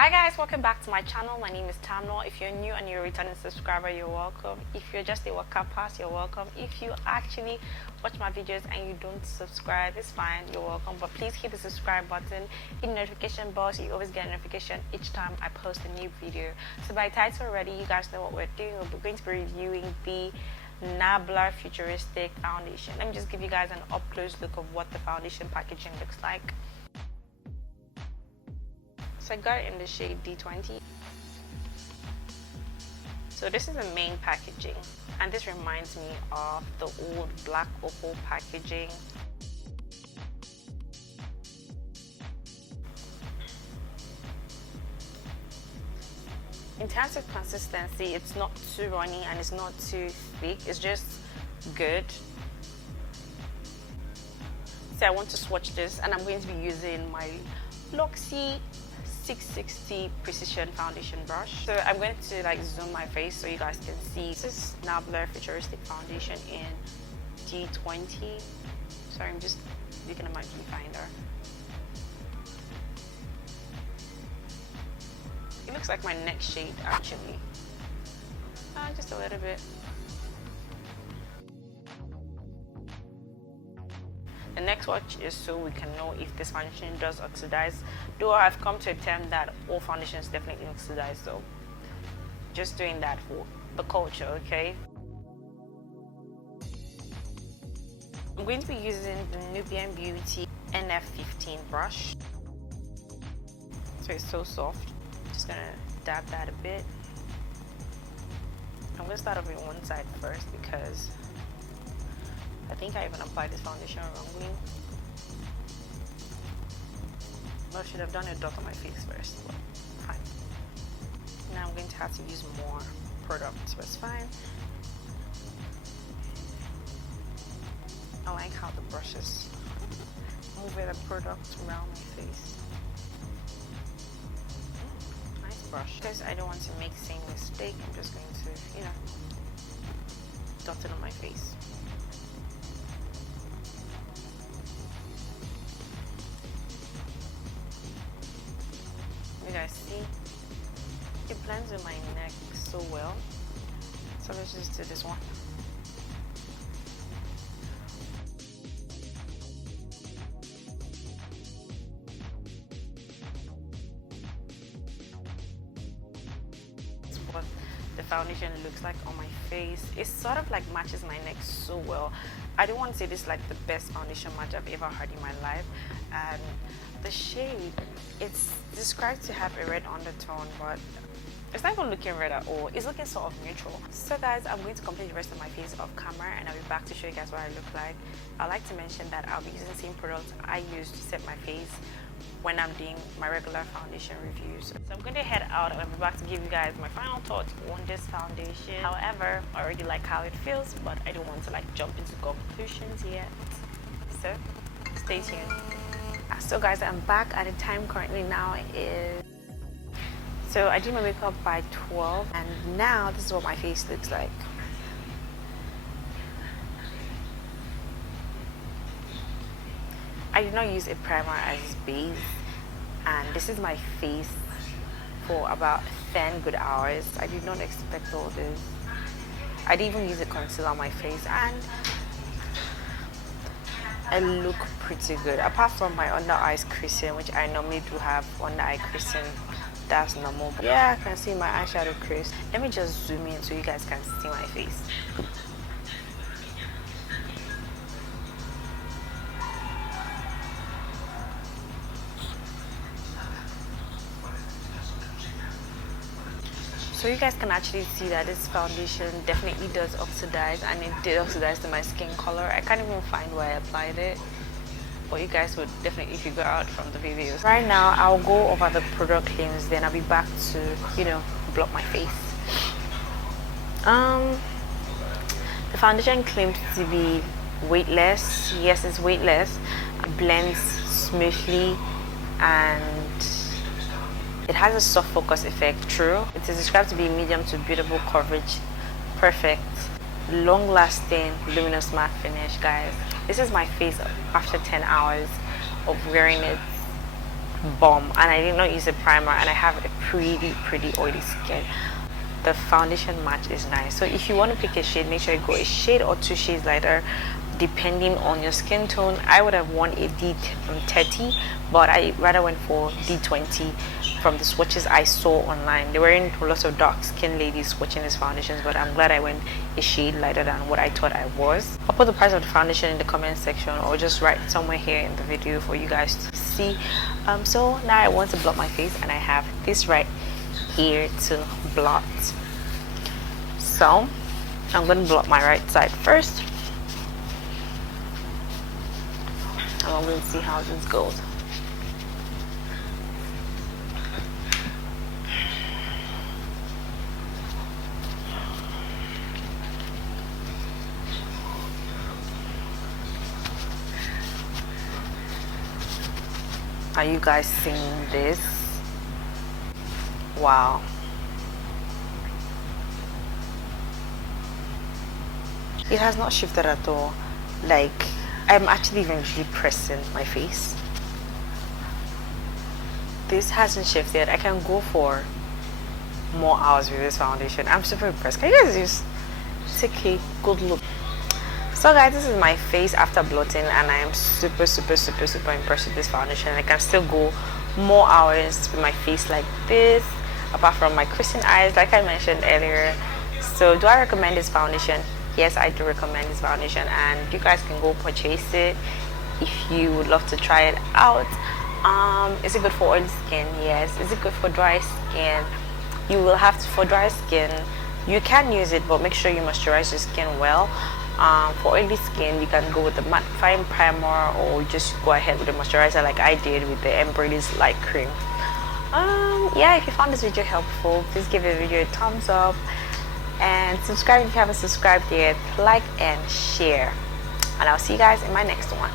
Hi guys, welcome back to my channel. My name is Nabla. If you're new and you're a returning subscriber, you're welcome. If you're just a worker pass, you're welcome. If you actually watch my videos and you don't subscribe, it's fine, you're welcome. But please hit the subscribe button, hit the notification bell so you always get a notification each time I post a new video. So by title already, you guys know what we're doing. We're going to be reviewing the Nabla Futuristic foundation. Let me just give you guys an up close look of what the foundation packaging looks like. So I got it in the shade D20. So this is the main packaging, and this reminds me of the old black opal packaging. In terms of consistency, it's not too runny and it's not too thick, it's just good. So I want to swatch this, and I'm going to be using my Luxie 660 precision foundation brush. So I'm going to zoom my face so you guys can see. This is Nabla Futuristic foundation in D20. Sorry, I'm just looking at my viewfinder. It looks like my next shade actually. Just a little bit. The next watch is so we can know if this foundation does oxidize. Though I've come to a term that all foundations definitely oxidize, so just doing that for the culture, okay? I'm going to be using the Nubian Beauty NF15 brush. So it's so soft. Just gonna dab that a bit. I'm gonna start off with one side first because I think I even applied this foundation wrongly. Well, I should have done a dot on my face first, but fine. Now I'm going to have to use more product, but it's fine. I like how the brushes move the product around my face. Nice brush. Because I don't want to make the same mistake, I'm just going to, dot it on my face. You guys see, it blends with my neck so well. So let's just do this one. That's what the foundation looks like on my face. It sort of matches my neck so well. I don't want to say this is the best foundation match I've ever had in my life. And the shade, it's described to have a red undertone, but it's not even looking red at all. It's looking sort of neutral. So guys, I'm going to complete the rest of my face off camera and I'll be back to show you guys what I look like. I'd like to mention that I'll be using the same products I use to set my face when I'm doing my regular foundation reviews. So I'm going to head out and I'll be back to give you guys my final thoughts on this foundation. However, I already like how it feels, but I don't want to jump into conclusions yet. So stay tuned. So guys, I'm back at the time currently now is, so I did my makeup by 12 and now this is what my face looks like. I did not use a primer as base, and this is my face for about 10 good hours. I did not expect all this. I didn't even use a concealer on my face and I look pretty good, apart from my under eyes creasing, which I normally do have under eye creasing. That's normal, but yeah, I can see my eyeshadow crease. Let me just zoom in so you guys can see my face. So you guys can actually see that this foundation definitely does oxidize, and it did oxidize to my skin color. I can't even find where I applied it, but you guys would definitely figure out from the videos. Right now, I'll go over the product claims, then I'll be back to, block my face. The foundation claims to be weightless. Yes, it's weightless. It blends smoothly and it has a soft focus effect, true. It is described to be medium to beautiful coverage, perfect, long-lasting, luminous matte finish, guys. This is my face after 10 hours of wearing it. bomb, and I did not use a primer, and I have a pretty oily skin. The foundation match is nice. So if you want to pick a shade, make sure you go a shade or 2 shades lighter depending on your skin tone. I would have worn a D30, but I rather went for D20 from the swatches I saw online. There weren't lots of dark skin ladies swatching these foundations, but I'm glad I went a shade lighter than what I thought I was. I'll put the price of the foundation in the comment section, or just write somewhere here in the video for you guys to see. So now I want to blot my face, and I have this right here to blot. So I'm going to blot my right side first, and I'm going to see how this goes. Are you guys seeing this? Wow. It has not shifted at all. Like, I'm actually eventually pressing my face. This hasn't shifted. I can go for more hours with this foundation. I'm super impressed. Can you guys just take a good look? So guys, this is my face after blotting, and I am super impressed with this foundation. I can still go more hours with my face like this, apart from my creasing eyes like I mentioned earlier. So do I recommend this foundation? Yes, I do recommend this foundation, and you guys can go purchase it if you would love to try it out. Is it good for oily skin? Yes. Is it good for dry skin? You will have to. For dry skin, you can use it, but make sure you moisturize your skin well. For oily skin, you can go with the mattifying primer, or just go ahead with the moisturizer like I did with the Embry's Light Cream. Yeah, if you found this video helpful, please give the video a thumbs up, and subscribe if you haven't subscribed yet. Like and share, and I'll see you guys in my next one.